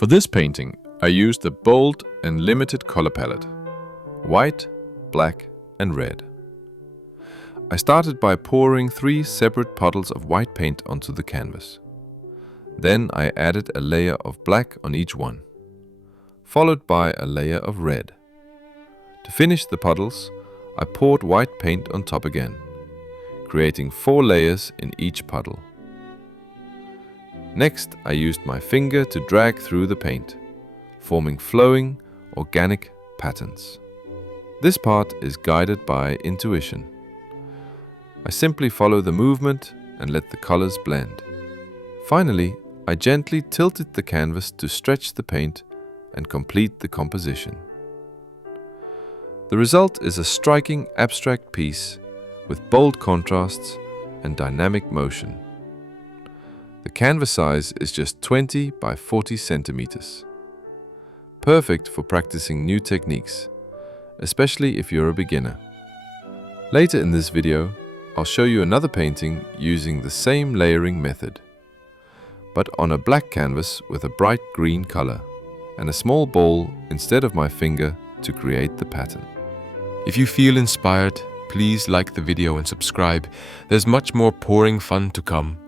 For this painting, I used a bold and limited color palette: white, black, and red. I started by pouring 3 separate puddles of white paint onto the canvas. Then I added a layer of black on each one, followed by a layer of red. To finish the puddles, I poured white paint on top again, creating 4 layers in each puddle. Next, I used my finger to drag through the paint, forming flowing, organic patterns. This part is guided by intuition. I simply follow the movement and let the colors blend. Finally, I gently tilted the canvas to stretch the paint and complete the composition. The result is a striking abstract piece with bold contrasts and dynamic motion. The canvas size is just 20 by 40 centimeters. Perfect for practicing new techniques, especially if you're a beginner. Later in this video, I'll show you another painting using the same layering method, but on a black canvas with a bright green color and a small ball instead of my finger to create the pattern. If you feel inspired, please like the video and subscribe. There's much more pouring fun to come.